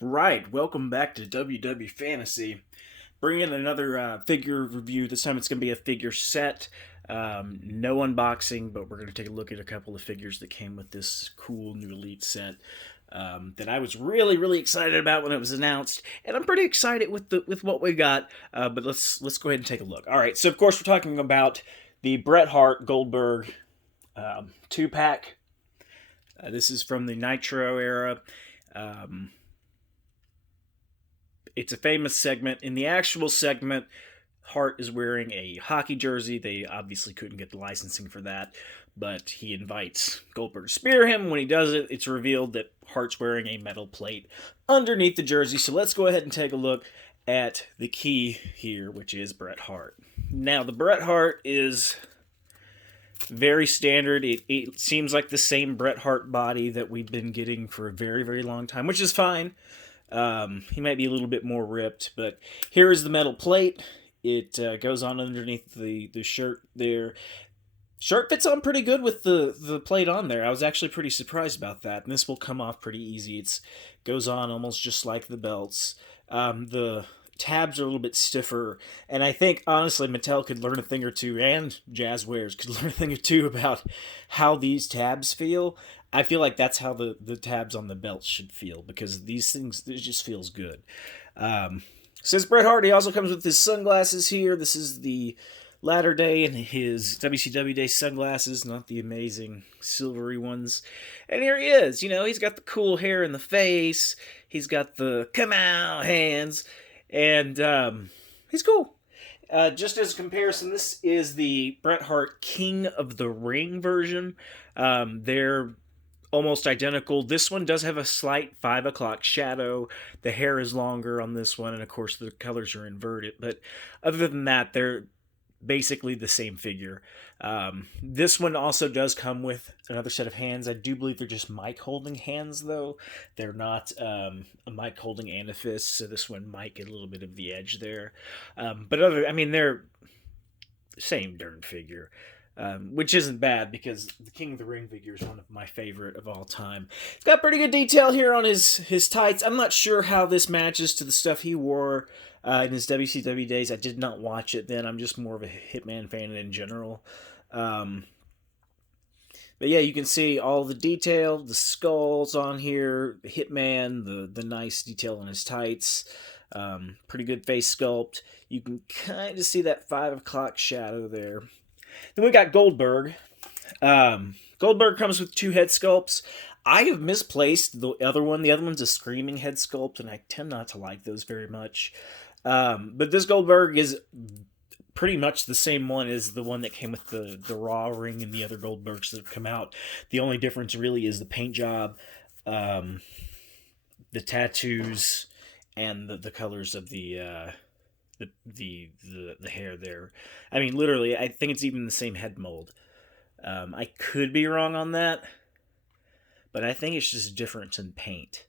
Right, welcome back to WW Fantasy. Bring in another figure review. This time it's going to be a figure set. No unboxing, but we're going to take a look at a couple of figures that came with this cool new Elite set that I was really excited about when it was announced, and I'm pretty excited with what we got. But let's go ahead and take a look. All right, so of course we're talking about the Bret Hart Goldberg 2-pack. This is from the Nitro era. Um, it's a famous segment. In the actual segment, Hart is wearing a hockey jersey. They obviously couldn't get the licensing for that, but he invites Goldberg to spear him. When he does it, it's revealed that Hart's wearing a metal plate underneath the jersey. So let's go ahead and take a look at the key here, which is Bret Hart. Now, the Bret Hart is very standard. It seems like the same Bret Hart body that we've been getting for a very long time, which is fine. He might be a little bit more ripped, but here is the metal plate. It goes on underneath the shirt there. Shirt fits on pretty good with the plate on there. I was actually pretty surprised about that, and this will come off pretty easy. It goes on almost just like the belts. The tabs are a little bit stiffer, and I think, honestly, Mattel could learn a thing or two, and Jazzwares could learn a thing or two about how these tabs feel. I feel like that's how the tabs on the belts should feel, because these things, it just feels good. Says Bret Hart, he also comes with his sunglasses here. This is the latter day and his WCW day sunglasses, not the amazing silvery ones. And here he is. You know, he's got the cool hair in the face. He's got the come out hands. And he's cool. Just as a comparison, this is the Bret Hart King of the Ring version. They're almost identical. This one does have a slight 5 o'clock shadow. The hair is longer on this one, and of course the colors are inverted. But other than that, they're basically the same figure. This one also does come with another set of hands. I do believe they're just mic holding hands, though. They're not a mic holding and a fist, so this one might get a little bit of the edge there. But they're same darn figure. Which isn't bad, because the King of the Ring figure is one of my favorite of all time. It's got pretty good detail here on his tights. I'm not sure how this matches to the stuff he wore in his WCW days. I did not watch it then. I'm just more of a Hitman fan in general. But yeah, you can see all the detail, the skulls on here, the Hitman, the nice detail on his tights. Pretty good face sculpt. You can kind of see that 5 o'clock shadow there. Then we got Goldberg. Goldberg comes with 2 head sculpts. I have misplaced the other one. The other one's a screaming head sculpt, and I tend not to like those very much. But this Goldberg is pretty much the same one as the one that came with the Raw ring and the other Goldbergs that have come out. The only difference really is the paint job, the tattoos, and the colors of the hair there. I mean, literally, I think it's even the same head mold. I could be wrong on that, but I think it's just a difference in paint.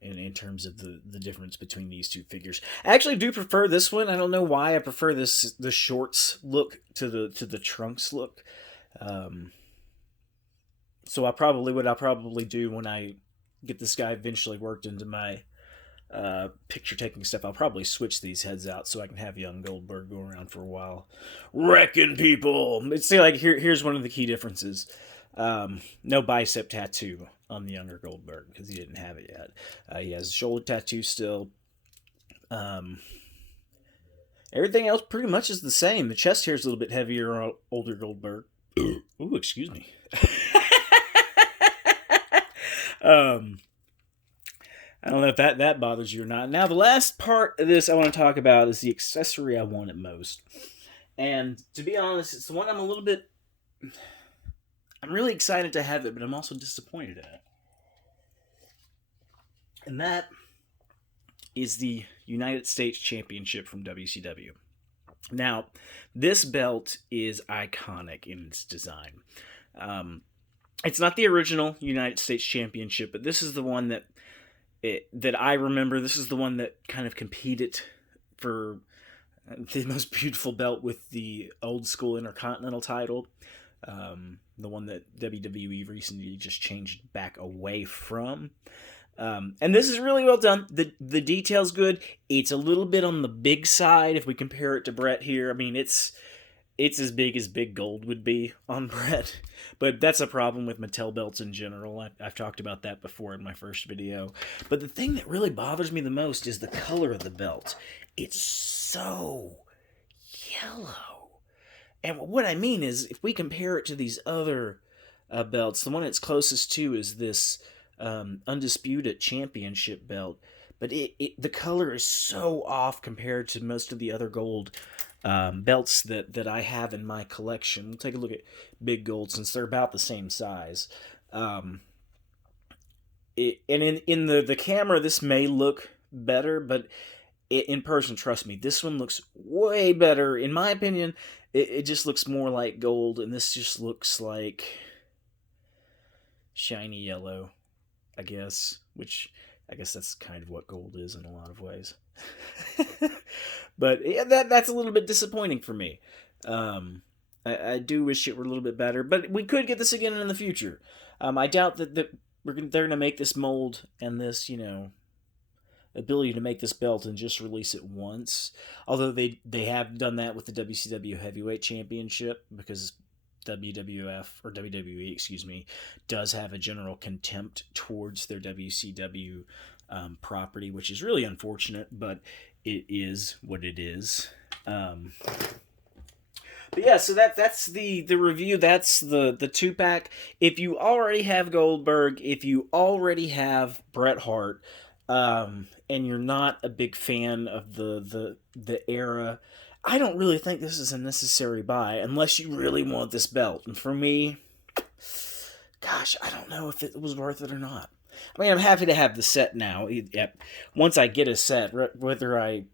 In terms of the difference between these two figures, I actually do prefer this one. I don't know why I prefer the shorts look to the trunks look. So I'll probably do when I get this guy eventually worked into my picture taking stuff, I'll probably switch these heads out so I can have young Goldberg go around for a while, wrecking people. See, like here's one of the key differences. No bicep tattoo on the younger Goldberg, because he didn't have it yet. He has a shoulder tattoo still. Everything else pretty much is the same. The chest hair is a little bit heavier on older Goldberg. Ooh, excuse me. I don't know if that bothers you or not. Now, the last part of this I want to talk about is the accessory I wanted most. And to be honest, it's the one I'm really excited to have it, but I'm also disappointed in it. And that is the United States Championship from WCW. Now, this belt is iconic in its design. It's not the original United States Championship, but this is the one that I remember. This is the one that kind of competed for the most beautiful belt with the old school Intercontinental title. The one that WWE recently just changed back away from. And this is really well done. The detail's good. It's a little bit on the big side if we compare it to Bret here. I mean, it's as big as Big Gold would be on Bret, but that's a problem with Mattel belts in general. I've talked about that before in my first video. But the thing that really bothers me the most is the color of the belt. It's so yellow. And what I mean is, if we compare it to these other belts, the one it's closest to is this Undisputed Championship belt. But the color is so off compared to most of the other gold belts that I have in my collection. We'll take a look at Big Gold since they're about the same size. And in the camera, this may look better, but in person, trust me, this one looks way better. In my opinion, it just looks more like gold, and this just looks like shiny yellow, I guess, which I guess that's kind of what gold is in a lot of ways. But yeah, that's a little bit disappointing for me. I do wish it were a little bit better, but we could get this again in the future. I doubt that they're going to make this mold and this, ability to make this belt and just release it once. Although they have done that with the WCW Heavyweight Championship, because WWF, or WWE, excuse me, does have a general contempt towards their WCW property, which is really unfortunate, but it is what it is. But yeah, so that's the review. That's the 2-pack. If you already have Goldberg, if you already have Bret Hart, and you're not a big fan of the era, I don't really think this is a necessary buy unless you really want this belt. And for me, gosh, I don't know if it was worth it or not. I mean, I'm happy to have the set now. Once I get a set, whether I,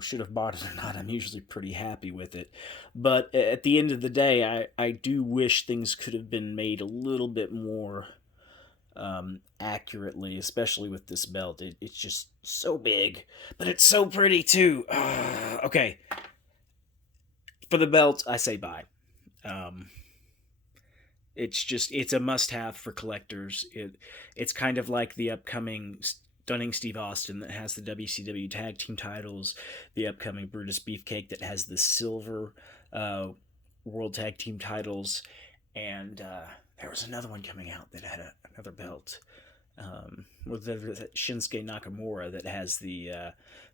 should have bought it or not, I'm usually pretty happy with it. But at the end of the day, I do wish things could have been made a little bit more accurately, especially with this belt. It's just so big, but it's so pretty too. Okay. For the belt, I say buy. It's a must-have for collectors. It's kind of like the upcoming Stunning Steve Austin that has the WCW Tag Team titles, the upcoming Brutus Beefcake that has the silver World Tag Team titles, and there was another one coming out that had another belt. With Shinsuke Nakamura that has the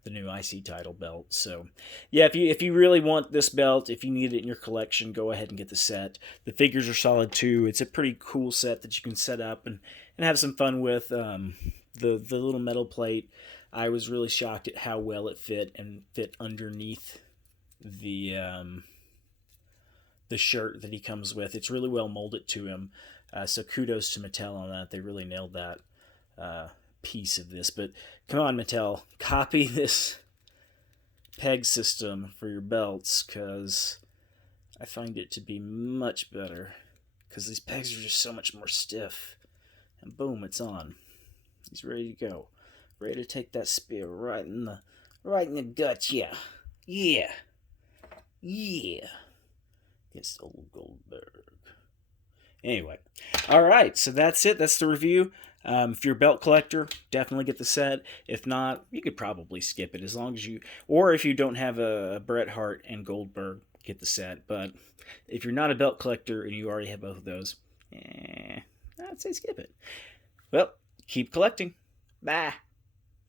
new IC title belt. So, yeah, if you really want this belt, if you need it in your collection, go ahead and get the set. The figures are solid too. It's a pretty cool set that you can set up and have some fun with. The little metal plate, I was really shocked at how well it fit underneath the shirt that he comes with. It's really well molded to him. So kudos to Mattel on that. They really nailed that piece of this. But come on, Mattel, copy this peg system for your belts, because I find it to be much better, because these pegs are just so much more stiff. And boom, it's on. He's ready to go. Ready to take that spear right in the gut, yeah. Yeah. It's old Goldberg. Anyway, all right, so that's it. That's the review. If you're a belt collector, definitely get the set. If not, you could probably skip it, as long as you, or if you don't have a Bret Hart and Goldberg, get the set. But if you're not a belt collector and you already have both of those, I'd say skip it. Well, keep collecting. Bye.